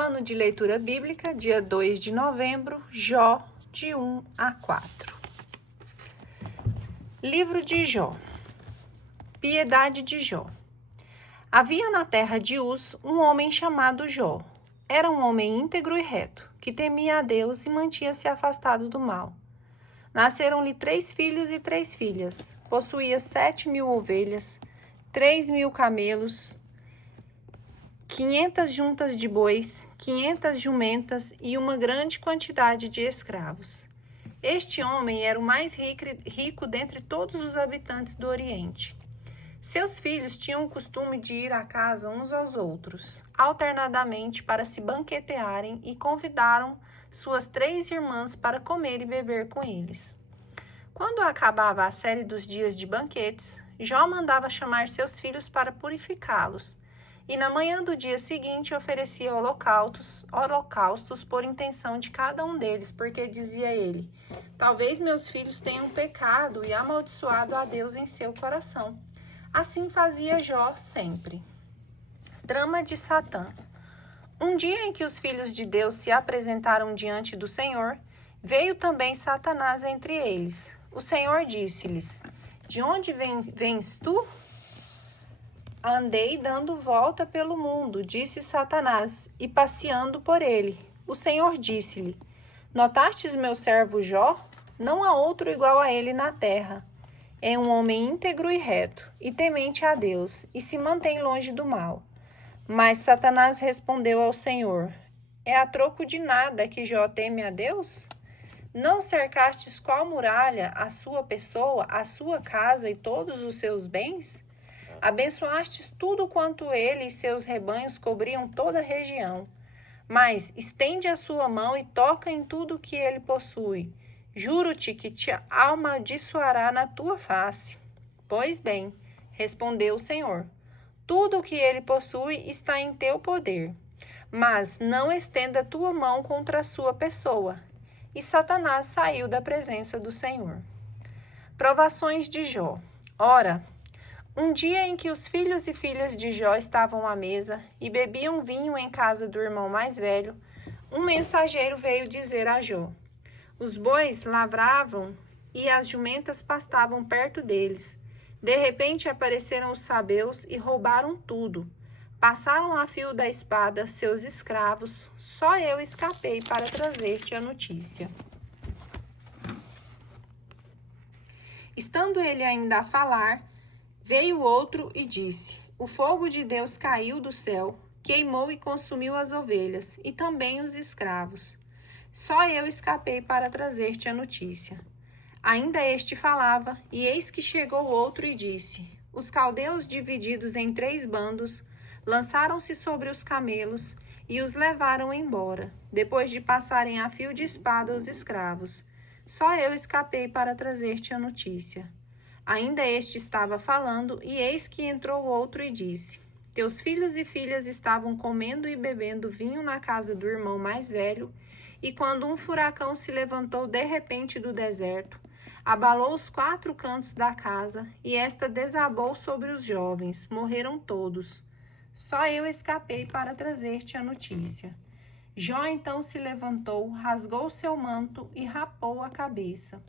Plano de leitura bíblica, dia 2 de novembro, Jó, de 1 a 4. Livro de Jó. Piedade de Jó. Havia na terra de Uz um homem chamado Jó. Era um homem íntegro e reto, que temia a Deus e mantinha-se afastado do mal. Nasceram-lhe 3 filhos e 3 filhas. Possuía 7.000 ovelhas, 3.000 camelos, 500 juntas de bois, 500 jumentas e uma grande quantidade de escravos. Este homem era o mais rico dentre todos os habitantes do Oriente. Seus filhos tinham o costume de ir à casa uns aos outros, alternadamente para se banquetearem, e convidaram suas 3 irmãs para comer e beber com eles. Quando acabava a série dos dias de banquetes, Jó mandava chamar seus filhos para purificá-los, e na manhã do dia seguinte oferecia holocaustos por intenção de cada um deles, porque dizia ele: talvez meus filhos tenham pecado e amaldiçoado a Deus em seu coração. Assim fazia Jó sempre. Trama de Satã. Um dia em que os filhos de Deus se apresentaram diante do Senhor, veio também Satanás entre eles. O Senhor disse-lhes: de onde vens tu? Andei dando volta pelo mundo, disse Satanás, e passeando por ele. O Senhor disse-lhe: notastes meu servo Jó? Não há outro igual a ele na terra. É um homem íntegro e reto, e temente a Deus, e se mantém longe do mal. Mas Satanás respondeu ao Senhor: é a troco de nada que Jó teme a Deus? Não cercastes qual muralha a sua pessoa, a sua casa e todos os seus bens? Abençoastes tudo quanto ele e seus rebanhos cobriam toda a região. Mas estende a sua mão e toca em tudo que ele possui. Juro-te que te amaldiçoará na tua face. Pois bem, respondeu o Senhor, tudo o que ele possui está em teu poder, mas não estenda tua mão contra a sua pessoa. E Satanás saiu da presença do Senhor. Provações de Jó. Ora, um dia em que os filhos e filhas de Jó estavam à mesa e bebiam vinho em casa do irmão mais velho, um mensageiro veio dizer a Jó: os bois lavravam e as jumentas pastavam perto deles. De repente apareceram os sabeus e roubaram tudo. Passaram a fio da espada seus escravos. Só eu escapei para trazer-te a notícia. Estando ele ainda a falar, veio outro e disse: o fogo de Deus caiu do céu, queimou e consumiu as ovelhas, e também os escravos. Só eu escapei para trazer-te a notícia. Ainda este falava, e eis que chegou outro e disse: os caldeus, divididos em 3 bandos, lançaram-se sobre os camelos e os levaram embora, depois de passarem a fio de espada os escravos. Só eu escapei para trazer-te a notícia. Ainda este estava falando, e eis que entrou outro e disse: teus filhos e filhas estavam comendo e bebendo vinho na casa do irmão mais velho, e quando um furacão se levantou de repente do deserto, abalou os 4 cantos da casa, e esta desabou sobre os jovens, morreram todos. Só eu escapei para trazer-te a notícia. Jó então se levantou, rasgou seu manto e rapou a cabeça.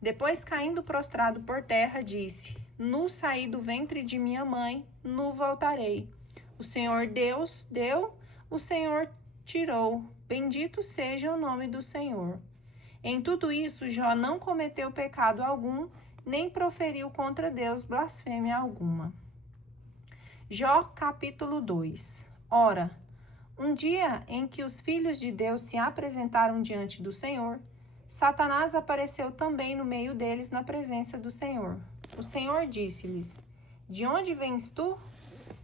Depois, caindo prostrado por terra, disse: nu saí do ventre de minha mãe, nu voltarei. O Senhor Deus deu, o Senhor tirou. Bendito seja o nome do Senhor. Em tudo isso, Jó não cometeu pecado algum, nem proferiu contra Deus blasfêmia alguma. Jó, capítulo 2. Ora, um dia em que os filhos de Deus se apresentaram diante do Senhor, Satanás apareceu também no meio deles na presença do Senhor. O Senhor disse-lhes: de onde vens tu?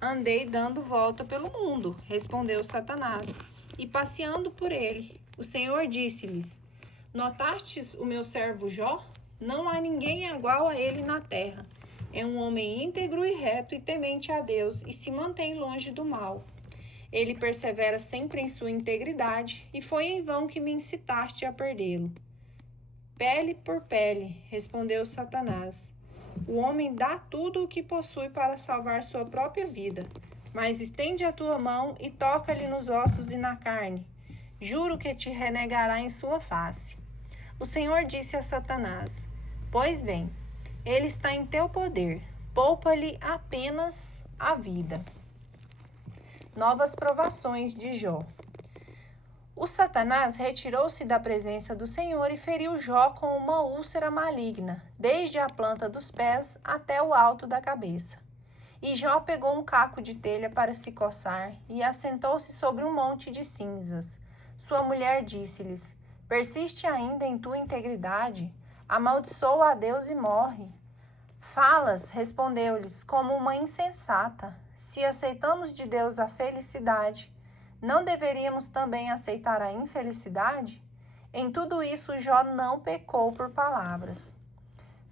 Andei dando volta pelo mundo, respondeu Satanás, e passeando por ele. O Senhor disse-lhes: notastes o meu servo Jó? Não há ninguém igual a ele na terra. É um homem íntegro e reto e temente a Deus, e se mantém longe do mal. Ele persevera sempre em sua integridade, e foi em vão que me incitaste a perdê-lo. Pele por pele, respondeu Satanás. O homem dá tudo o que possui para salvar sua própria vida, Mas estende a tua mão e toca-lhe nos ossos e na carne. Juro que te renegará em sua face. O Senhor disse a Satanás: Pois bem, ele está em teu poder, poupa-lhe apenas a vida. Novas provações de Jó. O Satanás retirou-se da presença do Senhor e feriu Jó com uma úlcera maligna, desde a planta dos pés até o alto da cabeça. E Jó pegou um caco de telha para se coçar e assentou-se sobre um monte de cinzas. Sua mulher disse-lhes: Persiste ainda em tua integridade? Amaldiçoa a Deus e morre. Falas, respondeu-lhes, como uma insensata. Se aceitamos de Deus a felicidade, não deveríamos também aceitar a infelicidade? Em tudo isso, Jó não pecou por palavras.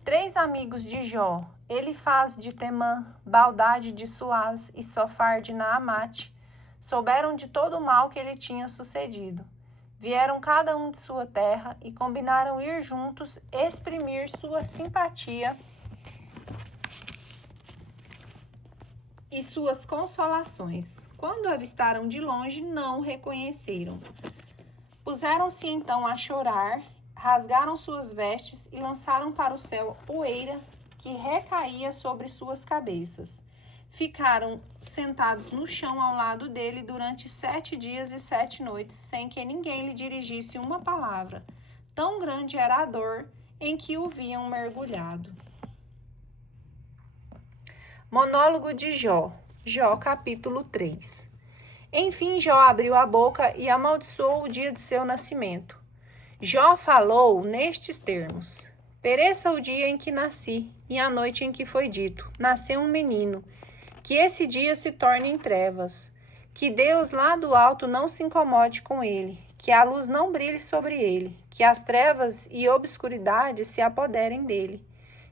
3 amigos de Jó, Elifaz de Temã, Baldade de Suaz e Sofar de Naamate, souberam de todo o mal que lhe tinha sucedido. Vieram cada um de sua terra e combinaram ir juntos exprimir sua simpatia e suas consolações. Quando o avistaram de longe, não o reconheceram. Puseram-se então a chorar, rasgaram suas vestes e lançaram para o céu poeira que recaía sobre suas cabeças. Ficaram sentados no chão ao lado dele durante 7 dias e 7 noites, sem que ninguém lhe dirigisse uma palavra. Tão grande era a dor em que o viam mergulhado. Monólogo de Jó. Jó, capítulo 3. Enfim, Jó abriu a boca e amaldiçoou o dia de seu nascimento. Jó falou nestes termos: Pereça o dia em que nasci e a noite em que foi dito: Nasceu um menino. Que esse dia se torne em trevas. Que Deus lá do alto não se incomode com ele. Que a luz não brilhe sobre ele. Que as trevas e obscuridade se apoderem dele.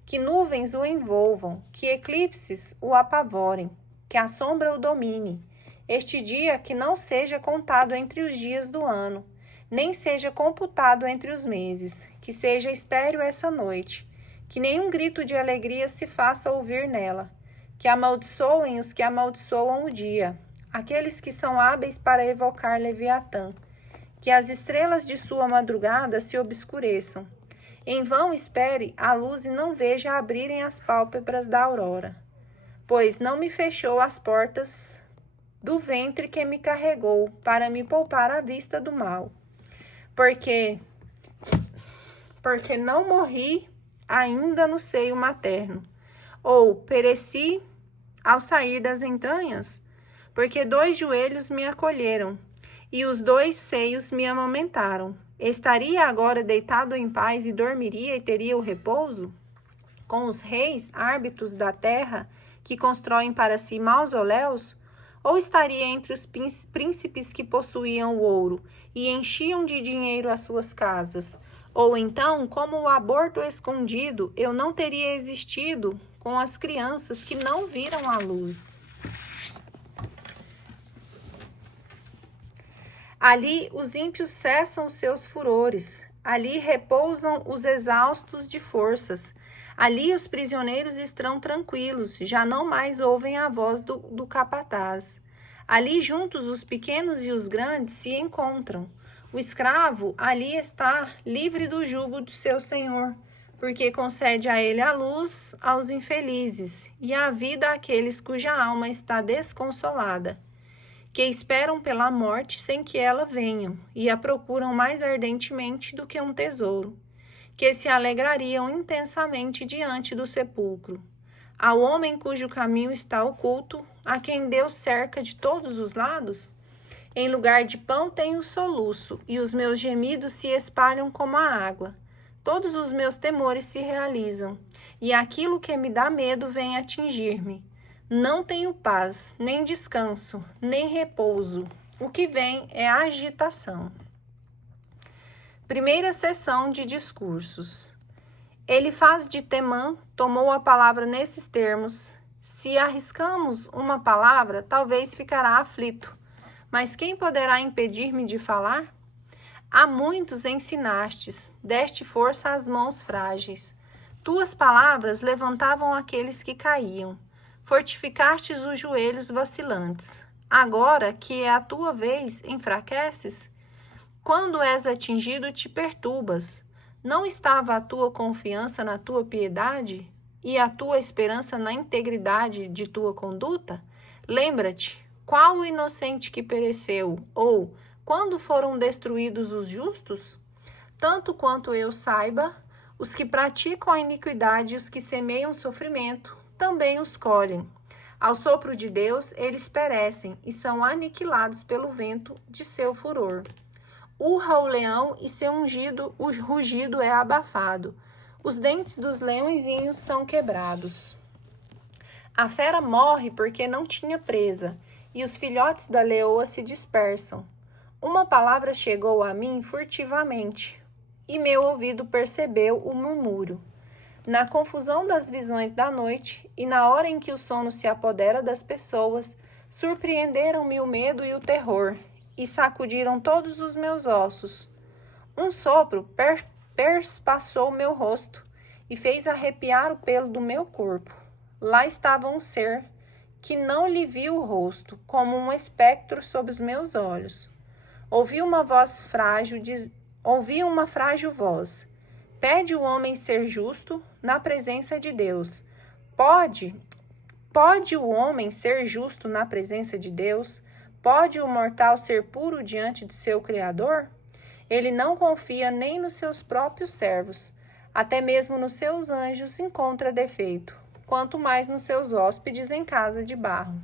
Que nuvens o envolvam. Que eclipses o apavorem. Que a sombra o domine. Este dia que não seja contado entre os dias do ano, nem seja computado entre os meses. Que seja estéril essa noite. Que nenhum grito de alegria se faça ouvir nela. Que amaldiçoem os que amaldiçoam o dia, aqueles que são hábeis para evocar Leviatã. Que as estrelas de sua madrugada se obscureçam. Em vão espere a luz e não veja abrirem as pálpebras da aurora. Pois não me fechou as portas do ventre que me carregou, para me poupar a vista do mal. Porque não morri ainda no seio materno, ou pereci ao sair das entranhas, porque 2 joelhos me acolheram, e os 2 seios me amamentaram. Estaria agora deitado em paz e dormiria e teria o repouso? Com os reis árbitros da terra, que constroem para si mausoléus? Ou estaria entre os príncipes que possuíam o ouro e enchiam de dinheiro as suas casas? Ou então, como o aborto escondido, eu não teria existido com as crianças que não viram a luz. Ali os ímpios cessam os seus furores, ali repousam os exaustos de forças, ali os prisioneiros estão tranquilos, já não mais ouvem a voz do capataz. Ali juntos os pequenos e os grandes se encontram. O escravo ali está livre do jugo de seu senhor, porque concede a ele a luz aos infelizes e a vida àqueles cuja alma está desconsolada, que esperam pela morte sem que ela venha e a procuram mais ardentemente do que um tesouro, que se alegrariam intensamente diante do sepulcro. Ao homem cujo caminho está oculto, a quem Deus cerca de todos os lados, em lugar de pão tenho soluço, e os meus gemidos se espalham como a água. Todos os meus temores se realizam, e aquilo que me dá medo vem atingir-me. Não tenho paz, nem descanso, nem repouso. O que vem é agitação. Primeira sessão de discursos. Elifaz de Temã tomou a palavra nesses termos: Se arriscamos uma palavra, talvez ficará aflito. Mas quem poderá impedir-me de falar? A muitos ensinastes, deste força às mãos frágeis. Tuas palavras levantavam aqueles que caíam. Fortificastes os joelhos vacilantes. Agora que é a tua vez, enfraqueces? Quando és atingido, te perturbas. Não estava a tua confiança na tua piedade e a tua esperança na integridade de tua conduta? Lembra-te, qual o inocente que pereceu? Ou, quando foram destruídos os justos? Tanto quanto eu saiba, os que praticam a iniquidade e os que semeiam sofrimento, também os colhem. Ao sopro de Deus, eles perecem e são aniquilados pelo vento de seu furor. Urra o leão e seu ungido, o rugido é abafado. Os dentes dos leõezinhos são quebrados. A fera morre porque não tinha presa, e os filhotes da leoa se dispersam. Uma palavra chegou a mim furtivamente, e meu ouvido percebeu o murmúrio. Na confusão das visões da noite, e na hora em que o sono se apodera das pessoas, surpreenderam-me o medo e o terror, e sacudiram todos os meus ossos. Um sopro perspassou meu rosto e fez arrepiar o pelo do meu corpo. Lá estava um ser que não lhe vi o rosto, como um espectro sob os meus olhos. Ouvi uma frágil voz. Pede o homem ser justo na presença de Deus. Pode o homem ser justo na presença de Deus? Pode o mortal ser puro diante de seu Criador? Ele não confia nem nos seus próprios servos, até mesmo nos seus anjos encontra defeito, quanto mais nos seus hóspedes em casa de barro,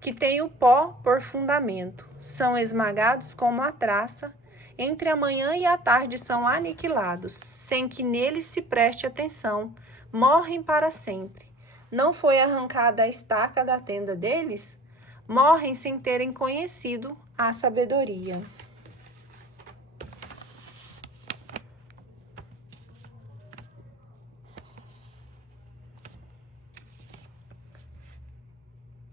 que tem o pó por fundamento, são esmagados como a traça, entre a manhã e a tarde são aniquilados, sem que neles se preste atenção, morrem para sempre. Não foi arrancada a estaca da tenda deles? Morrem sem terem conhecido a sabedoria.